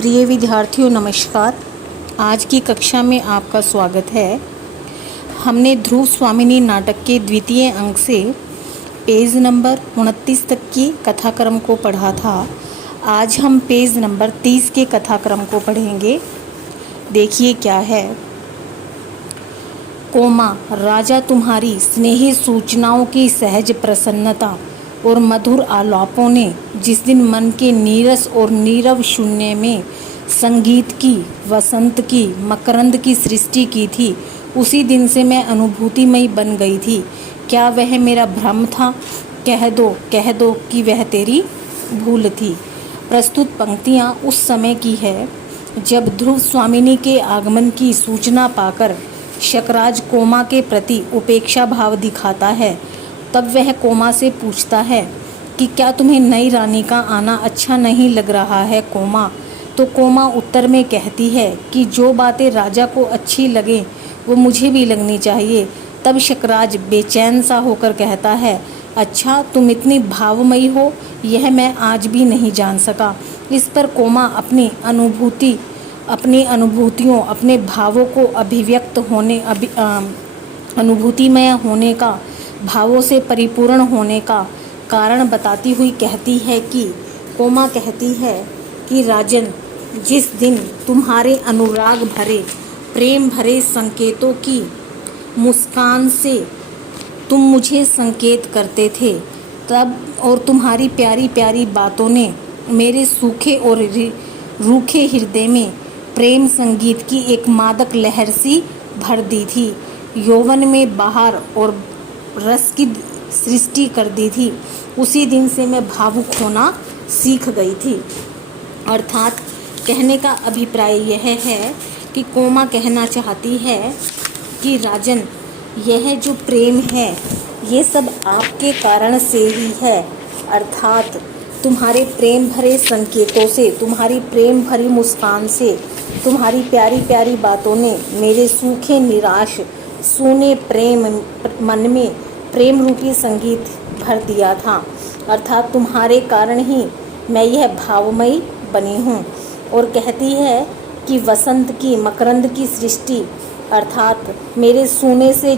प्रिय विद्यार्थियों नमस्कार। आज की कक्षा में आपका स्वागत है। हमने ध्रुव स्वामिनी नाटक के द्वितीय अंक से पेज नंबर 29 तक की कथाक्रम को पढ़ा था। आज हम पेज नंबर 30 के कथाक्रम को पढ़ेंगे। देखिए क्या है। कोमा, राजा तुम्हारी स्नेही सूचनाओं की सहज प्रसन्नता और मधुर आलापों ने जिस दिन मन के नीरस और नीरव शून्य में संगीत की, वसंत की, मकरंद की सृष्टि की थी, उसी दिन से मैं अनुभूतिमयी बन गई थी। क्या वह मेरा भ्रम था? कह दो कि वह तेरी भूल थी। प्रस्तुत पंक्तियाँ उस समय की है जब ध्रुव स्वामिनी के आगमन की सूचना पाकर शकराज कोमा के प्रति उपेक्षा भाव दिखाता है। तब वह कोमा से पूछता है कि क्या तुम्हें नई रानी का आना अच्छा नहीं लग रहा है कोमा? तो कोमा उत्तर में कहती है कि जो बातें राजा को अच्छी लगें वो मुझे भी लगनी चाहिए। तब शकराज बेचैन सा होकर कहता है, अच्छा तुम इतनी भावमयी हो, यह मैं आज भी नहीं जान सका। इस पर कोमा अपनी अनुभूतियों, अपने भावों को अभिव्यक्त होने, अनुभूतिमय होने का, भावों से परिपूर्ण होने का कारण बताती हुई कहती है कि कोमा कहती है कि राजन, जिस दिन तुम्हारे अनुराग भरे, प्रेम भरे संकेतों की मुस्कान से तुम मुझे संकेत करते थे, तब और तुम्हारी प्यारी प्यारी बातों ने मेरे सूखे और रूखे हृदय में प्रेम संगीत की एक मादक लहर सी भर दी थी, यौवन में बहार और रस की सृष्टि कर दी थी। उसी दिन से मैं भावुक होना सीख गई थी। अर्थात कहने का अभिप्राय यह है कि कोमा कहना चाहती है कि राजन, यह जो प्रेम है ये सब आपके कारण से ही है। अर्थात तुम्हारे प्रेम भरे संकेतों से, तुम्हारी प्रेम भरी मुस्कान से, तुम्हारी प्यारी प्यारी बातों ने मेरे सूखे निराश सूने प्रेम मन में प्रेम रूपी संगीत भर दिया था। अर्थात तुम्हारे कारण ही मैं यह भावमयी बनी हूँ। और कहती है कि वसंत की, मकरंद की सृष्टि, अर्थात मेरे सूने से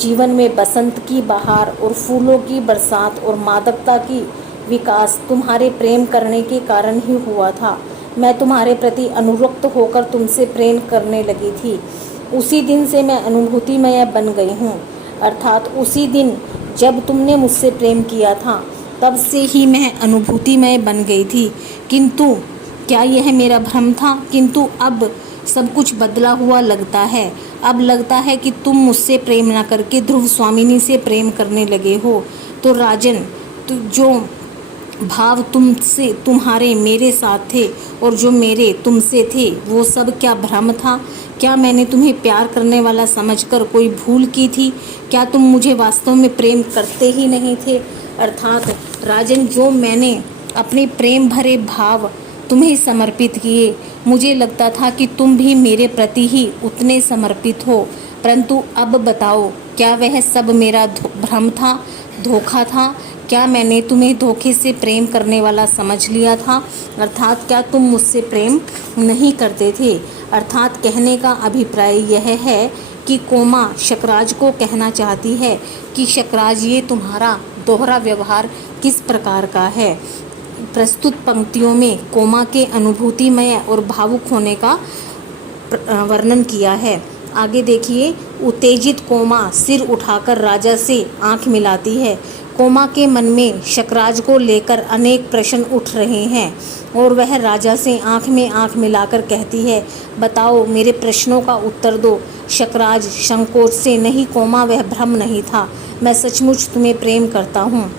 जीवन में बसंत की बहार और फूलों की बरसात और मादकता की विकास तुम्हारे प्रेम करने के कारण ही हुआ था। मैं तुम्हारे प्रति अनुरक्त होकर तुमसे प्रेम करने लगी थी। उसी दिन से मैं अनुभूतिमय बन गई हूँ। अर्थात उसी दिन जब तुमने मुझसे प्रेम किया था, तब से ही मैं अनुभूतिमय बन गई थी। किंतु क्या यह मेरा भ्रम था? किंतु अब सब कुछ बदला हुआ लगता है। अब लगता है कि तुम मुझसे प्रेम न करके ध्रुव स्वामिनी से प्रेम करने लगे हो। तो राजन, जो भाव तुमसे, तुम्हारे मेरे साथ थे और जो मेरे तुमसे थे, वो सब क्या भ्रम था? क्या मैंने तुम्हें प्यार करने वाला समझकर कोई भूल की थी? क्या तुम मुझे वास्तव में प्रेम करते ही नहीं थे? अर्थात राजन, जो मैंने अपने प्रेम भरे भाव तुम्हें समर्पित किए, मुझे लगता था कि तुम भी मेरे प्रति ही उतने समर्पित हो। परंतु अब बताओ, क्या वह सब मेरा भ्रम था, धोखा था? क्या मैंने तुम्हें धोखे से प्रेम करने वाला समझ लिया था? अर्थात क्या तुम मुझसे प्रेम नहीं करते थे? अर्थात कहने का अभिप्राय यह है कि कोमा शकराज को कहना चाहती है कि शकराज, ये तुम्हारा दोहरा व्यवहार किस प्रकार का है। प्रस्तुत पंक्तियों में कोमा के अनुभूतिमय और भावुक होने का वर्णन किया है। आगे देखिए। उत्तेजित कोमा सिर उठाकर राजा से आंख मिलाती है। कोमा के मन में शकराज को लेकर अनेक प्रश्न उठ रहे हैं और वह राजा से आंख में आंख मिलाकर कहती है, बताओ, मेरे प्रश्नों का उत्तर दो। शकराज संकोच से, नहीं कोमा, वह भ्रम नहीं था, मैं सचमुच तुम्हें प्रेम करता हूँ।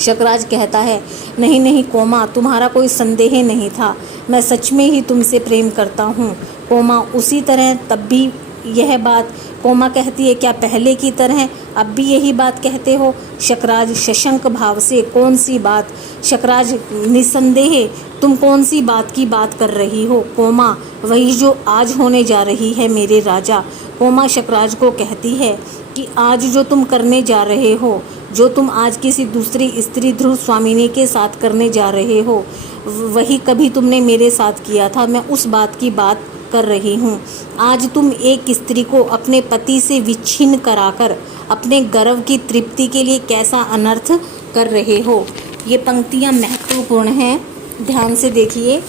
शकराज कहता है, नहीं कोमा, तुम्हारा कोई संदेह नहीं था, मैं सच में ही तुमसे प्रेम करता हूँ। कोमा, उसी तरह तब भी यह बात? कोमा कहती है, क्या पहले की तरह अब भी यही बात कहते हो? शकराज सशंक भाव से, कौन सी बात? शकराज निसंदेह, तुम कौन सी बात की बात कर रही हो? कोमा, वही जो आज होने जा रही है मेरे राजा। कोमा शकराज को कहती है कि आज जो तुम करने जा रहे हो जो तुम आज किसी दूसरी स्त्री ध्रुव स्वामिनी के साथ करने जा रहे हो वही कभी तुमने मेरे साथ किया था। मैं उस बात की बात कर रही हूँ। आज तुम एक स्त्री को अपने पति से विच्छिन्न कराकर अपने गर्व की तृप्ति के लिए कैसा अनर्थ कर रहे हो। ये पंक्तियाँ महत्वपूर्ण हैं, ध्यान से देखिए।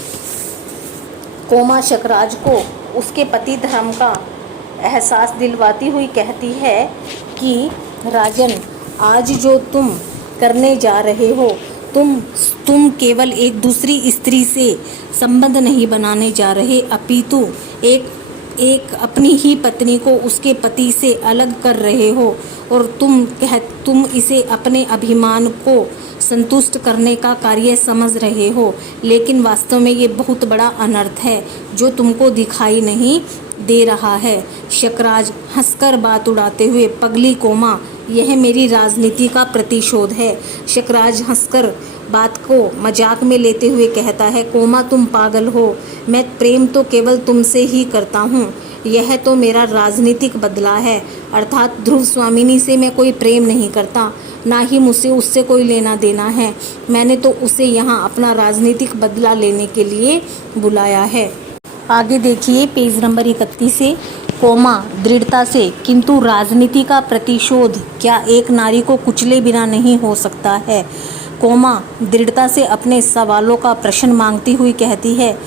कोमा शकराज को उसके पति धर्म का एहसास दिलवाती हुई कहती है कि राजन, आज जो तुम करने जा रहे हो, तुम केवल एक दूसरी स्त्री से संबंध नहीं बनाने जा रहे, अपितु एक अपनी ही पत्नी को उसके पति से अलग कर रहे हो और तुम इसे अपने अभिमान को संतुष्ट करने का कार्य समझ रहे हो, लेकिन वास्तव में ये बहुत बड़ा अनर्थ है जो तुमको दिखाई नहीं दे रहा है। शकराज हंसकर बात उड़ाते हुए, पगली कोमा, यह मेरी राजनीति का प्रतिशोध है। शकराज हंसकर बात को मजाक में लेते हुए कहता है, कोमा तुम पागल हो, मैं प्रेम तो केवल तुमसे ही करता हूँ। यह तो मेरा राजनीतिक बदला है, अर्थात ध्रुव स्वामिनी से मैं कोई प्रेम नहीं करता, ना ही मुझसे उससे कोई लेना देना है। मैंने तो उसे यहाँ अपना राजनीतिक बदला लेने के लिए बुलाया है। आगे देखिए पेज नंबर 31 से। कोमा दृढ़ता से, किंतु राजनीति का प्रतिशोध क्या एक नारी को कुचले बिना नहीं हो सकता है। कोमा दृढ़ता से अपने सवालों का प्रश्न मांगती हुई कहती है,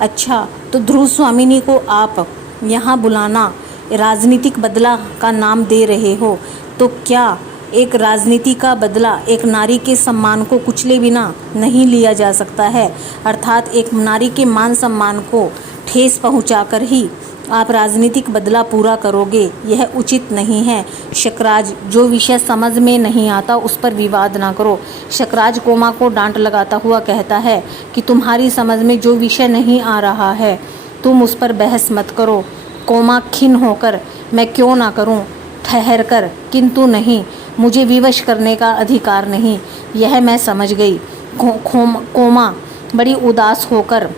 अच्छा तो ध्रुव स्वामिनी को आप यहाँ बुलाना राजनीतिक बदला का नाम दे रहे हो, तो क्या एक राजनीति का बदला एक नारी के सम्मान को कुचले बिना नहीं लिया जा सकता है, अर्थात एक नारी के मान सम्मान को ठेस पहुंचाकर ही आप राजनीतिक बदला पूरा करोगे, यह उचित नहीं है। शकराज, जो विषय समझ में नहीं आता उस पर विवाद ना करो। शकराज कोमा को डांट लगाता हुआ कहता है कि तुम्हारी समझ में जो विषय नहीं आ रहा है तुम उस पर बहस मत करो। कोमा खिन्न होकर, मैं क्यों ना करूं, ठहर कर, किंतु नहीं, मुझे विवश करने का अधिकार नहीं, यह मैं समझ गई। कोमा बड़ी उदास होकर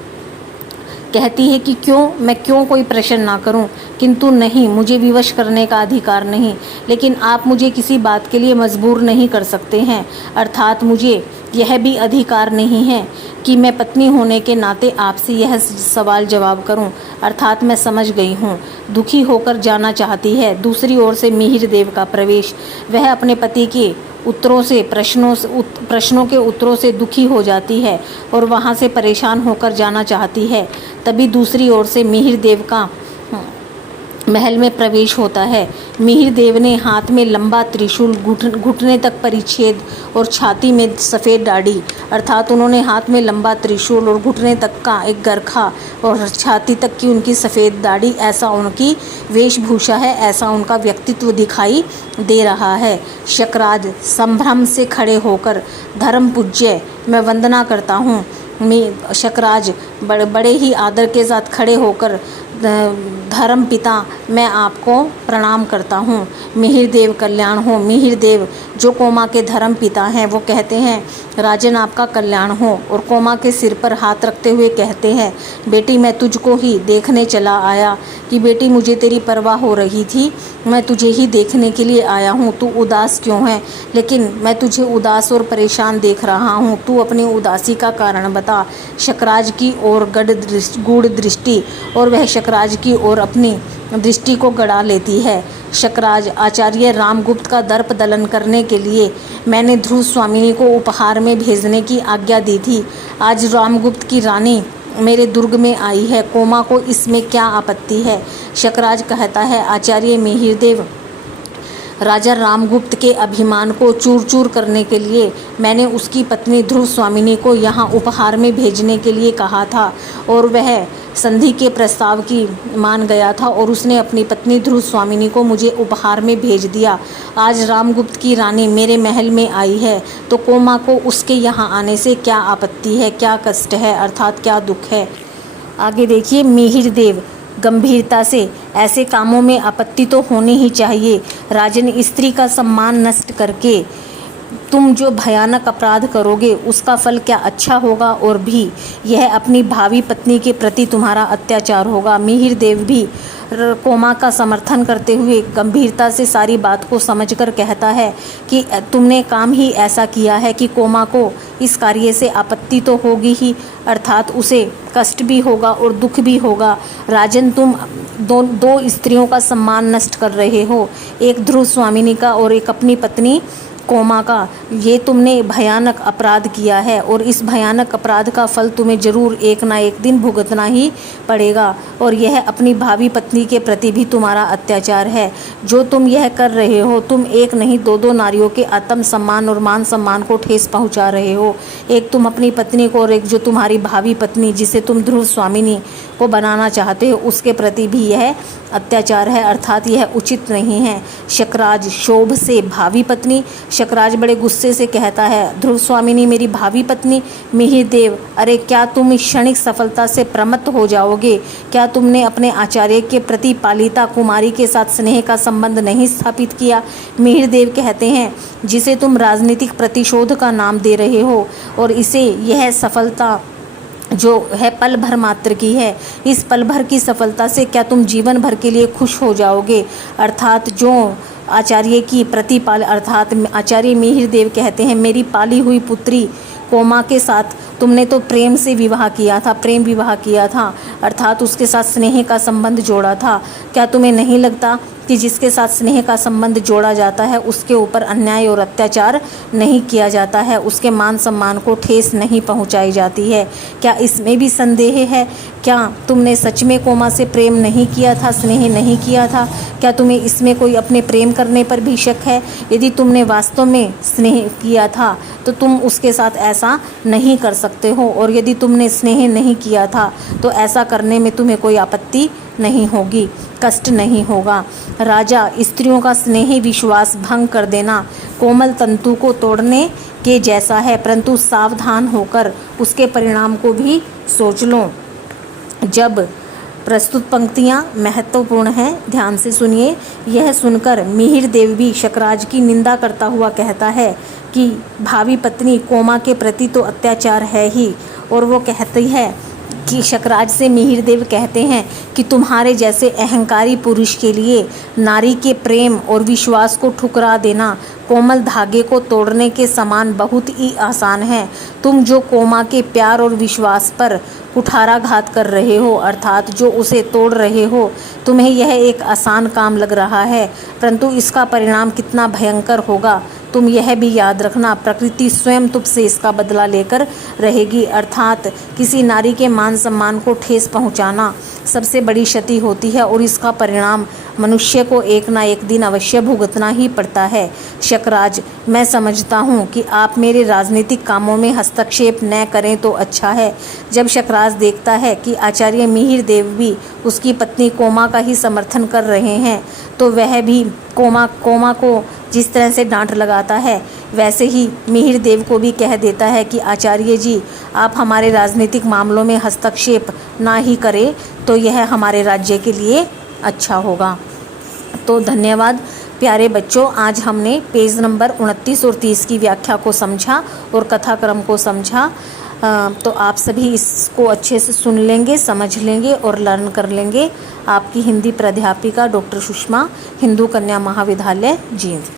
कहती है कि मैं क्यों कोई प्रश्न ना करूं, किंतु नहीं, मुझे विवश करने का अधिकार नहीं, लेकिन आप मुझे किसी बात के लिए मजबूर नहीं कर सकते हैं, अर्थात मुझे यह भी अधिकार नहीं है कि मैं पत्नी होने के नाते आपसे यह सवाल जवाब करूं, अर्थात मैं समझ गई हूं। दुखी होकर जाना चाहती है। दूसरी ओर से मिहिर देव का प्रवेश। वह अपने पति के उत्तरों से प्रश्नों के उत्तरों से दुखी हो जाती है और वहां से परेशान होकर जाना चाहती है। तभी दूसरी ओर से मिहिर देव का महल में प्रवेश होता है। मिहिर देव ने हाथ में लंबा त्रिशूल, घुटने तक परिच्छेद और छाती में सफ़ेद दाढ़ी, अर्थात उन्होंने हाथ में लंबा त्रिशूल और घुटने तक का एक गरखा और छाती तक की उनकी सफ़ेद दाढ़ी, ऐसा उनकी वेशभूषा है, ऐसा उनका व्यक्तित्व दिखाई दे रहा है। शकराज संभ्रम से खड़े होकर, धर्म पूज्य, मैं वंदना करता हूँ। शकराज बड़े ही आदर के साथ खड़े होकर, धर्म पिता, मैं आपको प्रणाम करता हूँ। मिहिर देव कल्याण हो। मिहिर देव जो कोमा के धर्म पिता हैं वो कहते हैं, राजन आपका कल्याण हो, और कोमा के सिर पर हाथ रखते हुए कहते हैं, बेटी मैं तुझको ही देखने चला आया कि बेटी मुझे तेरी परवाह हो रही थी, मैं तुझे ही देखने के लिए आया हूँ। तू उदास क्यों है, लेकिन मैं तुझे उदास और परेशान देख रहा हूँ, तू अपनी उदासी का कारण बता। शकराज की ओर गूढ़ दृष्टि, और वह शकराज की ओर अपनी दृष्टि को गड़ा लेती है। शकराज, आचार्य रामगुप्त का दर्प दलन करने के लिए मैंने ध्रुव स्वामिनी को उपहार में भेजने की आज्ञा दी थी। आज रामगुप्त की रानी मेरे दुर्ग में आई है, कोमा को इसमें क्या आपत्ति है। शकराज कहता है, आचार्य मिहिर देव, राजा रामगुप्त के अभिमान को चूर चूर करने के लिए मैंने उसकी पत्नी ध्रुव स्वामिनी को यहाँ उपहार में भेजने के लिए कहा था, और वह संधि के प्रस्ताव की मान गया था, और उसने अपनी पत्नी ध्रुव स्वामिनी को मुझे उपहार में भेज दिया। आज रामगुप्त की रानी मेरे महल में आई है, तो कोमा को उसके यहाँ आने से क्या आपत्ति है, क्या कष्ट है, अर्थात क्या दुख है। आगे देखिए मिहिर देव गंभीरता से, ऐसे कामों में आपत्ति तो होनी ही चाहिए। राजन, स्त्री का सम्मान नष्ट करके तुम जो भयानक अपराध करोगे उसका फल क्या अच्छा होगा, और भी यह अपनी भावी पत्नी के प्रति तुम्हारा अत्याचार होगा। मिहिर देव भी कोमा का समर्थन करते हुए गंभीरता से सारी बात को समझकर कहता है कि तुमने काम ही ऐसा किया है कि कोमा को इस कार्य से आपत्ति तो होगी ही, अर्थात उसे कष्ट भी होगा और दुख भी होगा। राजन, तुम दो स्त्रियों का सम्मान नष्ट कर रहे हो, एक ध्रुव स्वामिनी का और एक अपनी पत्नी कोमा का। ये तुमने भयानक अपराध किया है और इस भयानक अपराध का फल तुम्हें जरूर एक ना एक दिन भुगतना ही पड़ेगा, और यह अपनी भावी पत्नी के प्रति भी तुम्हारा अत्याचार है। जो तुम यह कर रहे हो, तुम एक नहीं दो नारियों के आत्म सम्मान और मान सम्मान को ठेस पहुंचा रहे हो। एक तुम अपनी पत्नी को और एक जो तुम्हारी भावी पत्नी जिसे तुम ध्रुव स्वामिनी को बनाना चाहते हो उसके प्रति भी यह अत्याचार है, अर्थात यह उचित नहीं है। शकराज, शोभ से भावी पत्नी। शकराज बड़े गुस्से से कहता है, ध्रुव स्वामिनी मेरी भावी पत्नी? मिहिर देव, अरे क्या तुम इस क्षणिक सफलता से प्रमत्त हो जाओगे? क्या तुमने अपने आचार्य के प्रति पालिता कुमारी के साथ स्नेह का संबंध नहीं स्थापित किया? मिहिर देव कहते हैं, जिसे तुम राजनीतिक प्रतिशोध का नाम दे रहे हो, और इसे यह सफलता जो है पल भर मात्र की है। इस पल भर की सफलता से क्या तुम जीवन भर के लिए खुश हो जाओगे? अर्थात जो आचार्य की प्रतिपाल, अर्थात आचार्य मिहिर देव कहते हैं, मेरी पाली हुई पुत्री कोमा के साथ तुमने तो प्रेम से विवाह किया था, प्रेम विवाह किया था, अर्थात उसके साथ स्नेह का संबंध जोड़ा था। क्या तुम्हें नहीं लगता कि जिसके साथ स्नेह का संबंध जोड़ा जाता है उसके ऊपर अन्याय और अत्याचार नहीं किया जाता है, उसके मान सम्मान को ठेस नहीं पहुंचाई जाती है? क्या इसमें भी संदेह है? क्या तुमने सच में कोमा से प्रेम नहीं किया था, स्नेह नहीं किया था? क्या तुम्हें इसमें कोई अपने प्रेम करने पर भी शक है? यदि तुमने वास्तव में स्नेह किया था तो तुम उसके साथ ऐसा नहीं कर सकते हो, और यदि तुमने स्नेह नहीं किया था तो ऐसा करने में तुम्हें कोई आपत्ति नहीं होगी, कष्ट नहीं होगा। राजा, स्त्रियों का स्नेही विश्वास भंग कर देना कोमल तंतु को तोड़ने के जैसा है, परंतु सावधान होकर उसके परिणाम को भी सोच लो। जब प्रस्तुत पंक्तियाँ महत्वपूर्ण हैं, ध्यान से सुनिए। यह सुनकर मिहिर देव भी शकराज की निंदा करता हुआ कहता है कि भावी पत्नी कोमा के प्रति तो अत्याचार है ही, और वो कहती है कि शकराज से मिहिर देव कहते हैं कि तुम्हारे जैसे अहंकारी पुरुष के लिए नारी के प्रेम और विश्वास को ठुकरा देना कोमल धागे को तोड़ने के समान बहुत ही आसान है। तुम जो कोमा के प्यार और विश्वास पर कुठाराघात कर रहे हो, अर्थात जो उसे तोड़ रहे हो, तुम्हें यह एक आसान काम लग रहा है, परंतु इसका परिणाम कितना भयंकर होगा तुम यह भी याद रखना। प्रकृति स्वयं तुमसे इसका बदला लेकर रहेगी, अर्थात किसी नारी के मान सम्मान को ठेस पहुंचाना सबसे बड़ी क्षति होती है, और इसका परिणाम मनुष्य को एक ना एक दिन अवश्य भुगतना ही पड़ता है। शकराज, मैं समझता हूँ कि आप मेरे राजनीतिक कामों में हस्तक्षेप न करें तो अच्छा है। जब शकराज देखता है कि आचार्य मिहिर देव भी उसकी पत्नी कोमा का ही समर्थन कर रहे हैं, तो वह भी कोमा को जिस तरह से डांट लगाता है, वैसे ही मिहिर देव को भी कह देता है कि आचार्य जी, आप हमारे राजनीतिक मामलों में हस्तक्षेप ना ही करें तो यह हमारे राज्य के लिए अच्छा होगा। तो धन्यवाद प्यारे बच्चों, आज हमने पेज नंबर 29 और 30 की व्याख्या को समझा और कथाक्रम को समझा। तो आप सभी इसको अच्छे से सुन लेंगे, समझ लेंगे और लर्न कर लेंगे। आपकी हिंदी प्राध्यापिका डॉक्टर सुषमा, हिंदू कन्या महाविद्यालय, जींद।